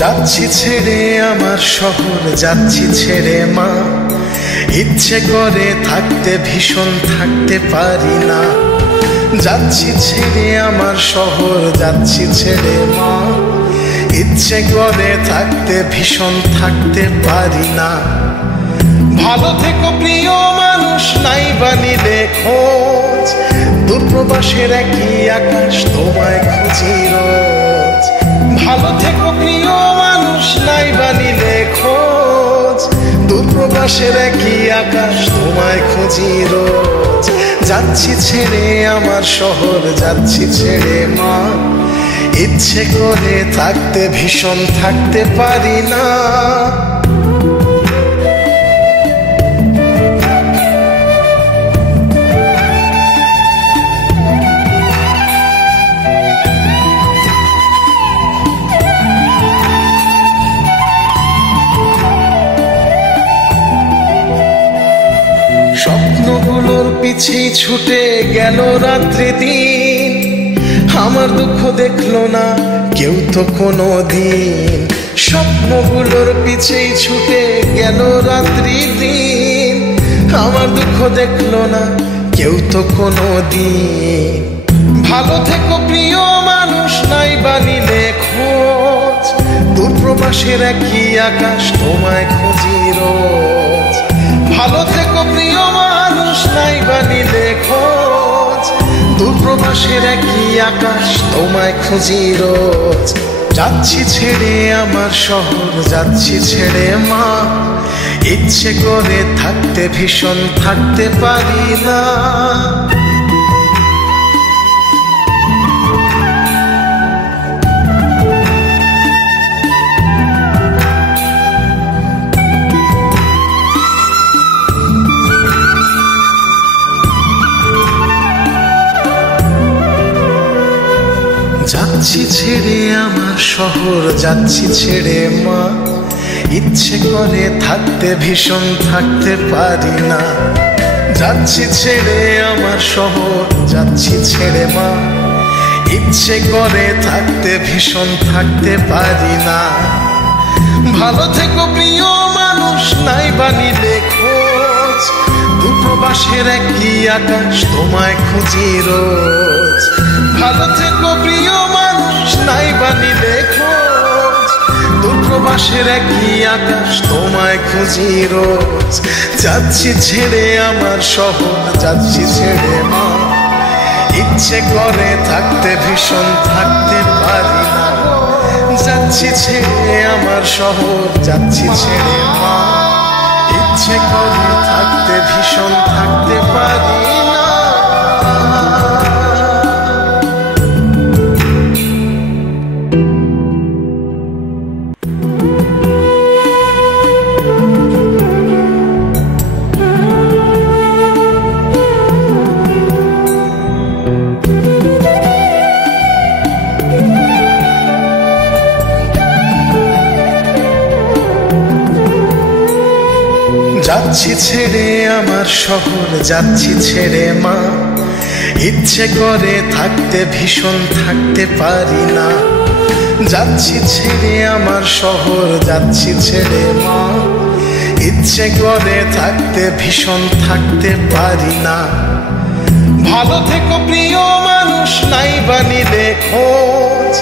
যাচ্ছি ছেড়ে আমার শহর, যাচ্ছি ছেড়ে মা। ইচ্ছে করে থাকতে ভীষণ থাকতে পারি না। যাচ্ছি ছেড়ে আমার শহর, যাচ্ছি ছেড়ে মা। ইচ্ছে করে থাকতে ভীষণ থাকতে পারি না। ভালো থেকো প্রিয় মানুষ, নাই বানিলে খোঁজ। দূরপ্রবাসের একই আকাশ, তোমায় খুঁজি রোজ। ভালো থেকো প্রিয় মানুষ, নাই বানিলে খোঁজ। দূরপ্রবাসের একই আকাশ, তোমায় খুঁজি রোজ। যাচ্ছি ছেড়ে আমার শহর, যাচ্ছি ছেড়ে মা। ইচ্ছে করে থাকতে ভীষণ থাকতে পারি না। স্বপ্নগুলোর পিছেই ছুটে গেল রাত্রি দিন। আমার দুঃখ দেখলো না কেউ তো কোনো দিন। স্বপ্নগুলোর পিছেই ছুটে গেল রাত্রি দিন। আমার দুঃখ দেখলো না কেউ তো কোনো দিন। ভালো থেকো প্রিয় মানুষ, নাই বানিলে খোঁজ। দূরপ্রবাসের একই আকাশ, তোমায় খুঁজি রোজ। ভালো থেকো প্রিয় মানুষ, নাই বানিলে খোঁজ। দূরপ্রবাসের একই আকাশ, তোমায় খুঁজি রোজ। যাচ্ছি ছেড়ে আমার শহর, যাচ্ছি ছেড়ে মা। ইচ্ছে করে থাকতে ভীষণ থাকতে পারি না। যাচ্ছি ছেড়ে আমার শহর, যাচ্ছি ছেড়ে মা। ইচ্ছে করে থাকতে ভীষণ থাকতে পারি না। যাচ্ছি ছেড়ে আমার শহর, যাচ্ছি ছেড়ে মা। ইচ্ছে করে থাকতে ভীষণ থাকতে পারি না। ভালো থেকো প্রিয় মানুষ, নাই বানিলে খোঁজ। দূরপ্রবাসের একই আকাশ, তোমায় খুঁজি রোজ। ভালো থেকো প্রিয় মানুষ, নাই বানিলে খোঁজ। দূরপ্রবাসের একই আকাশ, তোমায় খুঁজি রোজ। যাচ্ছি ছেড়ে আমার শহর, যাচ্ছি ছেড়ে মা। ইচ্ছে করে থাকতে ভীষণ থাকতে পারি না। যাচ্ছি ছেড়ে আমার শহর, যাচ্ছি ছেড়ে মা। ইচ্ছে করে থাকতে ভীষণ থাকতে পারি না। যাচ্ছি ছেড়ে আমার শহর, যাচ্ছি ছেড়ে মা। ইচ্ছে করে থাকতে ভীষণ থাকতে পারি না। যাচ্ছি ছেড়ে আমার শহর, যাচ্ছি ছেড়ে মা। ইচ্ছে করে থাকতে ভীষণ থাকতে পারি না। ভালো থেকো প্রিয় মানুষ, নাই বানিলে খোঁজ।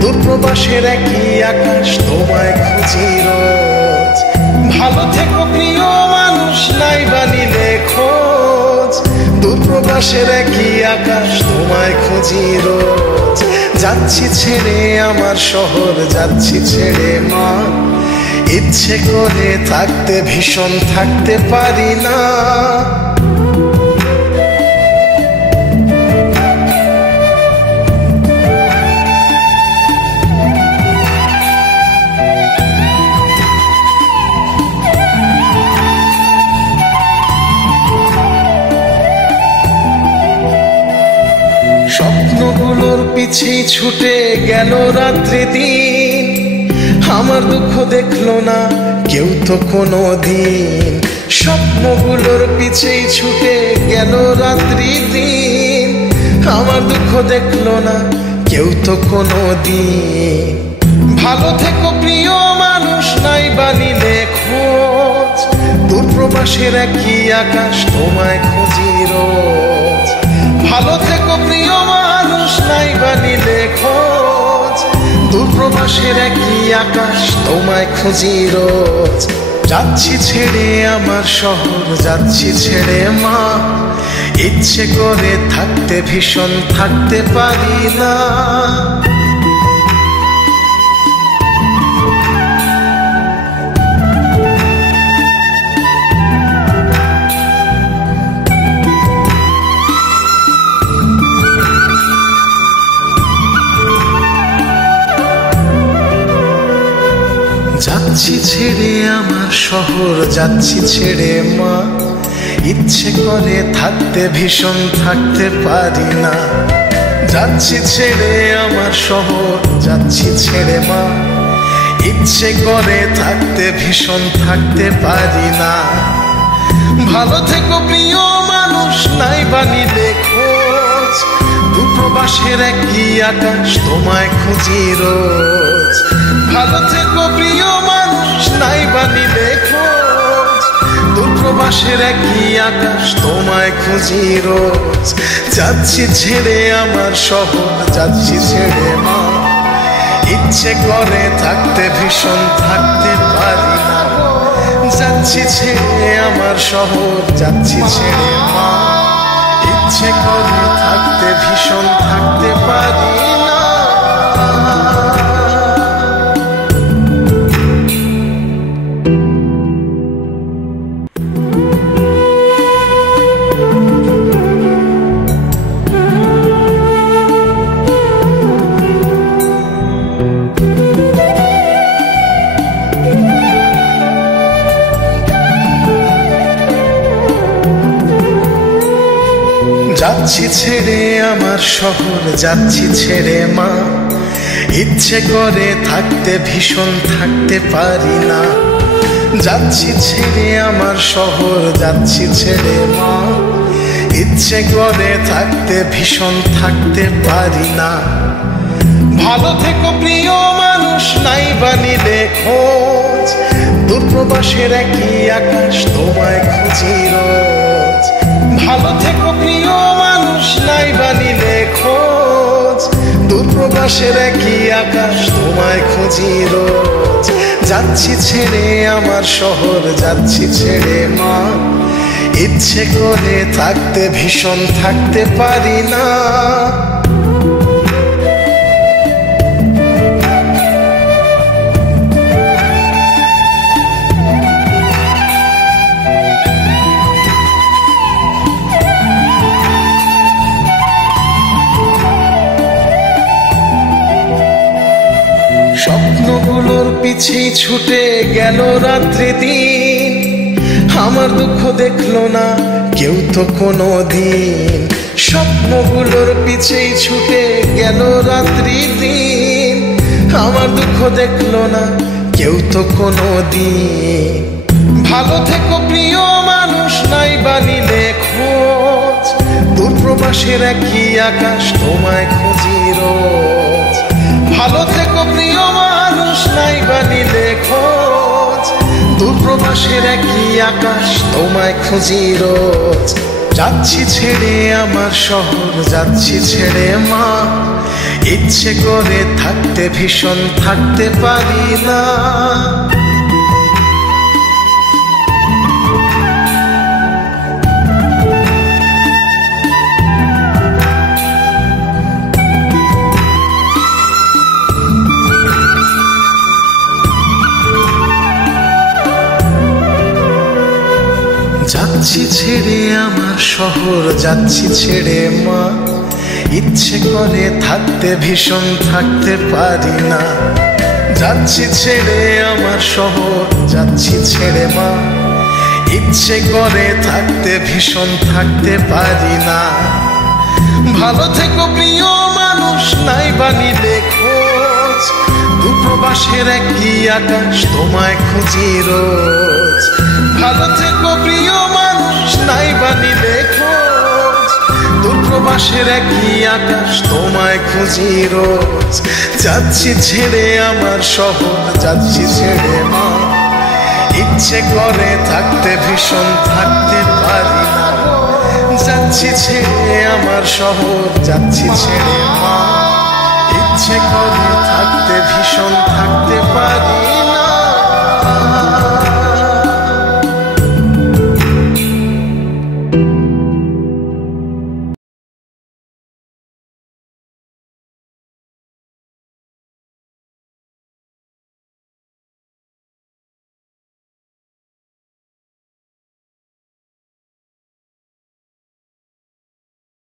দূরপ্রবাসের একই আকাশ, তোমায় খুঁজি রোজ। ভালো থেকো প্রিয় মানুষ, নাই বানিলে খোঁজ। দূরপ্রবাসের একই আকাশ, তোমায় খুঁজি রোজ। যাচ্ছি ছেড়ে আমার শহর, যাচ্ছি ছেড়ে মা। ইচ্ছে করে থাকতে ভীষণ থাকতে পারি না। স্বপ্নগুলোর পিছেই ছুটে গেল রাত্রি দিন। আমার দুঃখ দেখলো না কেউ তো কোনো দিন। স্বপ্নগুলোর পিছেই ছুটে গেল রাত্রি দিন। আমার দুঃখ দেখলো না কেউ তো কোনো দিন। ভালো থেকো প্রিয় মানুষ, নাই বানিলে খোঁজ, দূরপ্রবাসের একই আকাশ তোমায় খুঁজি রোজ। ভালো থেকো প্রিয় মানুষ, নাই বানিলে খোঁজ, দূরপ্রবাসের একই আকাশ তোমায় খুঁজি রোজ। যাচ্ছি ছেড়ে আমার শহর, যাচ্ছি ছেড়ে মা, ইচ্ছে করে থাকতে ভীষণ থাকতে পারি না। যাচ্ছি ছেড়ে আমার শহর, যাচ্ছি ছেড়ে মা, ইচ্ছে করে থাকতে ভীষণ থাকতে পারি না। যাচ্ছি ছেড়ে আমার শহর, যাচ্ছি ছেড়ে মা, ইচ্ছে করে থাকতে ভীষণ থাকতে পারি না। ভালো থেকো প্রিয় মানুষ, নাই বানিলে খোঁজ, দূরপ্রবাসের একই আকাশ তোমায় খুঁজি রোজ। ভালো থেকো প্রিয় মানুষ, নাই বানিলে খোঁজ, দূরপ্রবাসের একই আকাশ তোমায় খুঁজি রোজ। যাচ্ছি ছেড়ে আমার শহর, যাচ্ছি ছেড়ে মা, ইচ্ছে করে থাকতে ভীষণ থাকতে পারি না। যাচ্ছি ছেড়ে আমার শহর, যাচ্ছি ছেড়ে মা, ইচ্ছে করে থাকতে ভীষণ থাকতে পারি না। যাচ্ছি ছেড়ে আমার শহর, যাচ্ছি ছেড়ে মা, ইচ্ছে করে থাকতে ভীষণ থাকতে পারি না। যাচ্ছি ছেড়ে আমার শহর, যাচ্ছি ছেড়ে মা, ইচ্ছে করে থাকতে ভীষণ থাকতে পারি না। ভালো থেকো প্রিয় মানুষ, নাই বানিলে খোঁজ, দূরপ্রবাসের একই আকাশ তোমায় খুঁজি রোজ। ভালো থেকো প্রিয় মানুষ, নাই বানিলে খোঁজ, দূরপ্রবাসের একই আকাশ তোমায় খুঁজি রোজ। যাচ্ছি ছেড়ে আমার শহর, যাচ্ছি ছেড়ে মা, ইচ্ছে করে থাকতে ভীষণ থাকতে পারি না। স্বপ্নগুলোর পিছে ছুটে গেল রাত্রি দিন, আমার দুঃখ দেখলো না কেউ তো কোনো দিন। স্বপ্নগুলোর পিছে ছুটে গেল রাত্রি দিন, আমার দুঃখ দেখলো না কেউ তো কোনো দিন। ভালো থেকো প্রিয় মানুষ, নাই বানিলে খোঁজ, দূরপ্রবাসের একই আকাশ তোমায় খুঁজি রোজ। ভালো থেকো প্রিয় মানুষ, নাই বানিলে খোঁজ, দূরপ্রবাসের একই আকাশ তোমায় খুঁজি রোজ। যাচ্ছি ছেড়ে আমার শহর, যাচ্ছি ছেড়ে মা, ইচ্ছে করে থাকতে ভীষণ থাকতে পারি না। যাচ্ছি ছেড়ে আমার শহর, যাচ্ছি ছেড়ে মা, ইচ্ছে করে থাকতে ভীষণ থাকতে পারি না। যাচ্ছি ছেড়ে আমার শহর, যাচ্ছি ছেড়ে মা, ইচ্ছে করে থাকতে ভীষণ থাকতে পারি না। ভালো থেকো প্রিয় মানুষ, নাই বানিলে খোঁজ, দূরপ্রবাসের একই আকাশ তোমায় খুঁজি রোজ। ভালো থেকো প্রিয় মানুষ, নাই বানিলে খোঁজ, দূরপ্রবাসের একই আকাশ, তোমায় খুঁজি রোজ। যাচ্ছি ছেড়ে আমার শহর, যাচ্ছি ছেড়ে মা। ইচ্ছে করে থাকতে ভীষণ, থাকতে পারি না। যাচ্ছি ছেড়ে আমার শহর, যাচ্ছি ছেড়ে মা। ইচ্ছে করে থাকতে ভীষণ, থাকতে পারি না।